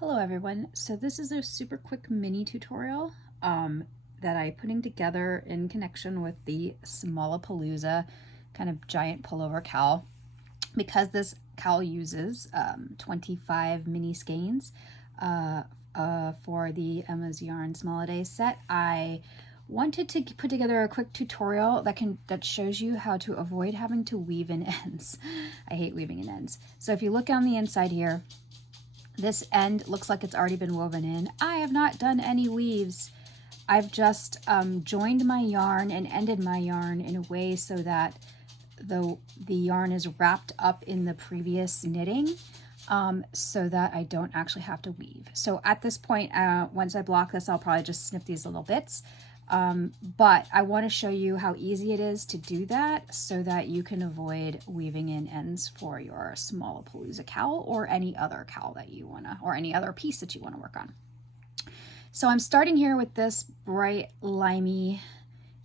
Hello everyone. So this is a super quick mini tutorial that I'm putting together in connection with the Smallapalooza kind of giant pullover cowl. Because this cowl uses 25 mini skeins for the Emma's Yarn Small Days set, I wanted to put together a quick tutorial that shows you how to avoid having to weave in ends. I hate weaving in ends. So if you look on the inside here, this end looks like it's already been woven in. I have not done any weaves. I've just joined my yarn and ended my yarn in a way so that the yarn is wrapped up in the previous knitting, so that I don't actually have to weave. So at this point, once I block this, I'll probably just snip these little bits. But I want to show you how easy it is to do that so that you can avoid weaving in ends for your Smallapalooza cowl or any other cowl that you want to, or any other piece that you want to work on. So I'm starting here with this bright limey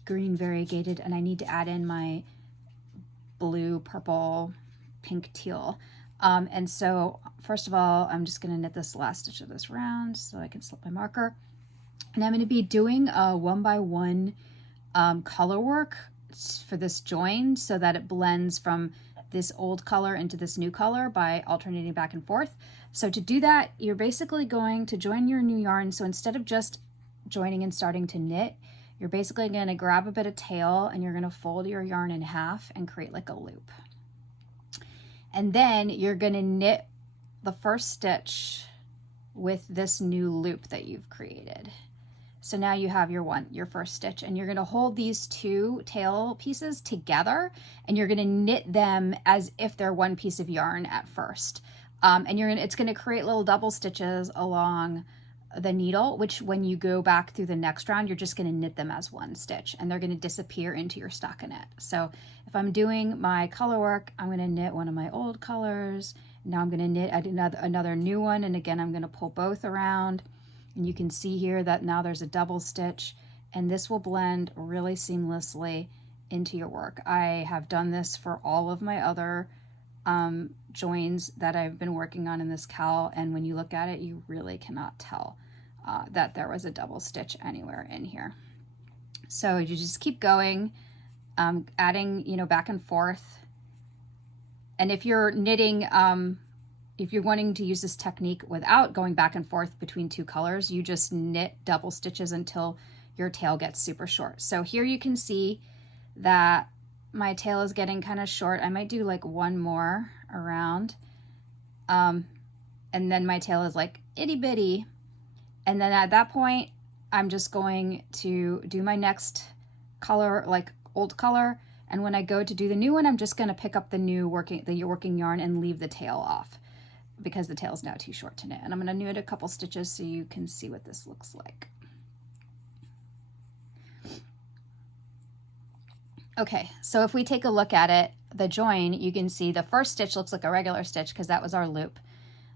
green variegated, and I need to add in my blue, purple, pink, teal. And so first of all, I'm just going to knit this last stitch of this round so I can slip my marker. And I'm going to be doing a 1x1 color work for this join so that it blends from this old color into this new color by alternating back and forth. So to do that, you're basically going to join your new yarn. So instead of just joining and starting to knit, you're basically going to grab a bit of tail and you're going to fold your yarn in half and create like a loop. And then you're going to knit the first stitch with this new loop that you've created. So now you have your first stitch, and you're going to hold these two tail pieces together and you're going to knit them as if they're one piece of yarn at first. And it's going to create little double stitches along the needle, which when you go back through the next round, you're just going to knit them as one stitch and they're going to disappear into your stockinette. So if I'm doing my color work, I'm going to knit one of my old colors. Now I'm going to knit another new one. And again, I'm going to pull both around. And you can see here that now there's a double stitch, and this will blend really seamlessly into your work. I have done this for all of my other joins that I've been working on in this cowl, and when you look at it, you really cannot tell that there was a double stitch anywhere in here. So you just keep going, adding, back and forth. And if you're knitting, if you're wanting to use this technique without going back and forth between two colors, you just knit double stitches until your tail gets super short. So here you can see that my tail is getting kind of short. I might do like one more around. And then my tail is like itty bitty. And then at that point, I'm just going to do my next color, like old color. And when I go to do the new one, I'm just going to pick up the working yarn and leave the tail off, because the tail is now too short to knit. And I'm going to knit a couple stitches so you can see what this looks like. Okay, so if we take a look at it, the join, you can see the first stitch looks like a regular stitch because that was our loop.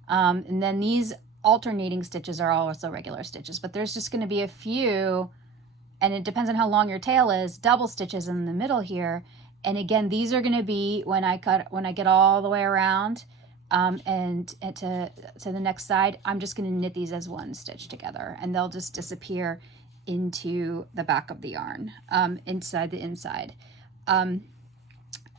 And then these alternating stitches are also regular stitches, but there's just going to be a few, and it depends on how long your tail is, double stitches in the middle here. And again, these are going to be when I get all the way around. And to the next side, I'm just going to knit these as one stitch together, and they'll just disappear into the back of the yarn, inside the inside. And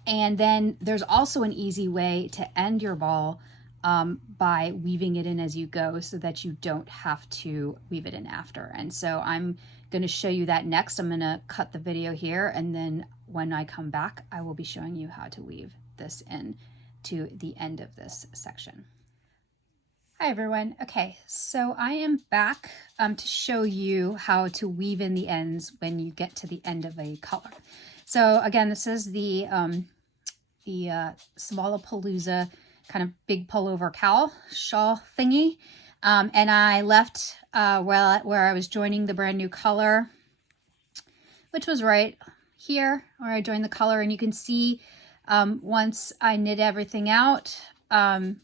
then there's also an easy way to end your ball by weaving it in as you go so that you don't have to weave it in after. And so I'm going to show you that next. I'm going to cut the video here, and then when I come back, I will be showing you how to weave this in to the end of this section. Hi everyone. Okay, so I am back to show you how to weave in the ends when you get to the end of a color. So again, this is the Smallapalooza kind of big pullover cowl shawl thingy, and I left where I was joining the brand new color, which was right here where I joined the color, and you can see once I knit everything out,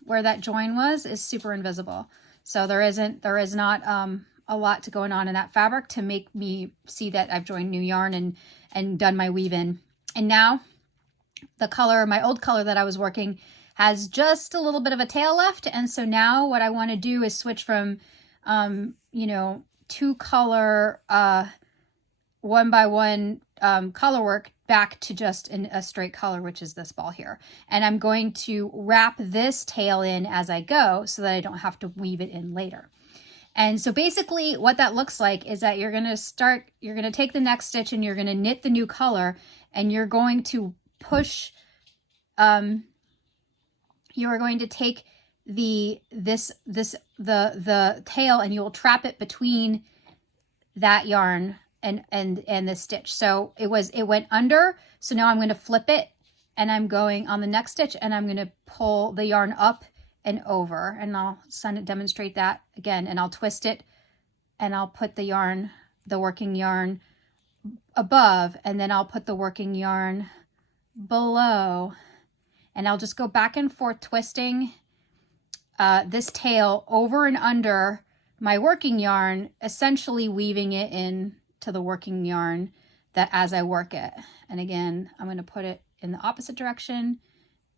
where that join was is super invisible. So there is not a lot to going on in that fabric to make me see that I've joined new yarn and done my weave in. And now the color, my old color that I was working, has just a little bit of a tail left. And so now what I want to do is switch from, you know, 2-color, 1x1 color work back to just a straight color, which is this ball here. And I'm going to wrap this tail in as I go so that I don't have to weave it in later. And so basically what that looks like is that you're going to take the next stitch and you're going to knit the new color, and you're going to push, you are going to take the tail and you'll trap it between that yarn and the stitch. So it went under. So now I'm going to flip it, and I'm going on the next stitch, and I'm going to pull the yarn up and over, and I'll demonstrate that again, and I'll twist it, and I'll put the working yarn above, and then I'll put the working yarn below, and I'll just go back and forth twisting this tail over and under my working yarn, essentially weaving it in to the working yarn that as I work it. And again, I'm going to put it in the opposite direction,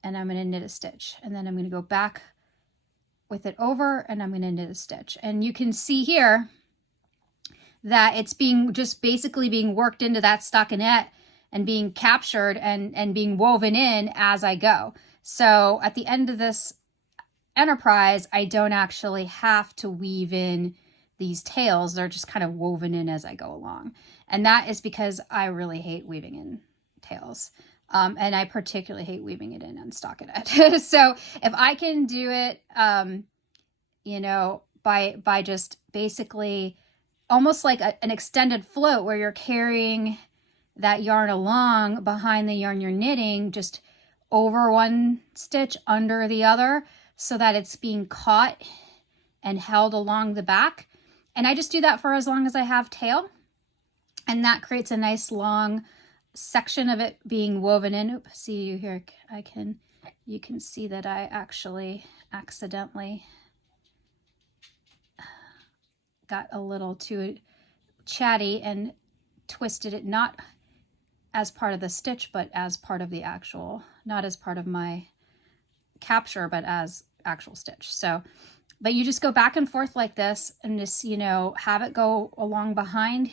and I'm going to knit a stitch, and then I'm going to go back with it over, and I'm going to knit a stitch. And you can see here that it's just basically being worked into that stockinette and being captured and being woven in as I go. So at the end of this enterprise, I don't actually have to weave in these tails. They're just kind of woven in as I go along. And that is because I really hate weaving in tails. And I particularly hate weaving it in on stockinette. So if I can do it, you know, by just basically almost like an extended float where you're carrying that yarn along behind the yarn you're knitting, just over one stitch, under the other, so that it's being caught and held along the back. And I just do that for as long as I have tail. And that creates a nice long section of it being woven in. Oops, see you here, you can see that I actually accidentally got a little too chatty and twisted it, not as part of the stitch, but as part of the actual, not as part of my capture, but as actual stitch. So, but you just go back and forth like this, and just, you know, have it go along behind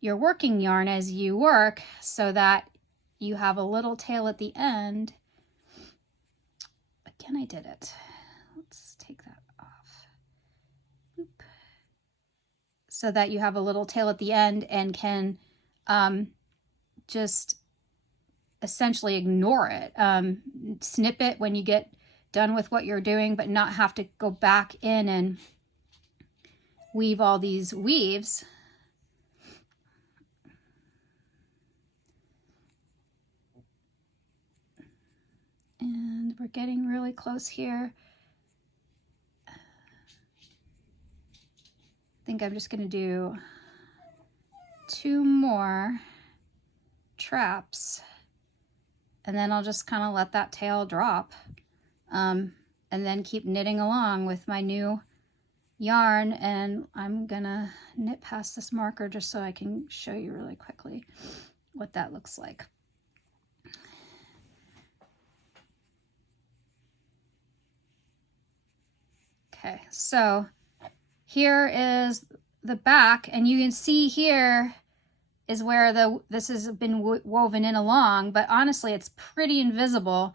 your working yarn as you work, so that you have a little tail at the end. Again, I did it. Let's take that off. Oop. So that you have a little tail at the end and can just essentially ignore it. Snip it when you get done with what you're doing, but not have to go back in and weave all these weaves. And we're getting really close here. I think I'm just going to do 2 more traps, and then I'll just kind of let that tail drop, and then keep knitting along with my new yarn. And I'm gonna knit past this marker just so I can show you really quickly what that looks like. Okay, so here is the back, and you can see here is where this has been woven in along, but honestly it's pretty invisible.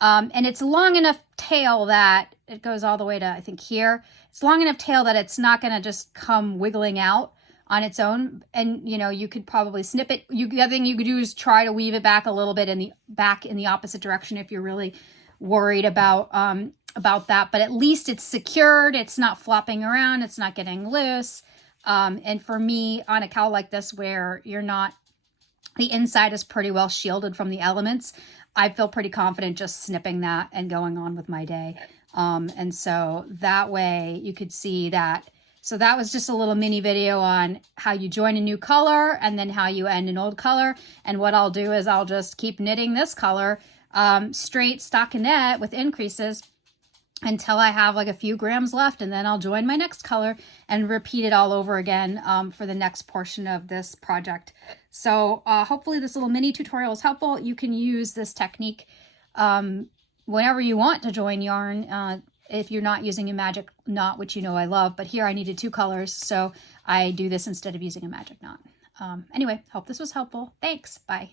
And it's long enough tail that it goes all the way to, I think, here. It's long enough tail that it's not going to just come wiggling out on its own. And, you know, you could probably snip it. The other thing you could do is try to weave it back a little bit in the opposite direction if you're really worried about that. But at least it's secured. It's not flopping around. It's not getting loose. And for me, on a cowl like this, where the inside is pretty well shielded from the elements, I feel pretty confident just snipping that and going on with my day. And so that way you could see that. So that was just a little mini video on how you join a new color and then how you end an old color. And what I'll do is I'll just keep knitting this color straight stockinette with increases until I have like a few grams left, and then I'll join my next color and repeat it all over again for the next portion of this project. So hopefully this little mini tutorial is helpful. You can use this technique whenever you want to join yarn, if you're not using a magic knot, which you know I love, but here I needed 2 colors, so I do this instead of using a magic knot. Anyway, hope this was helpful. Thanks. Bye.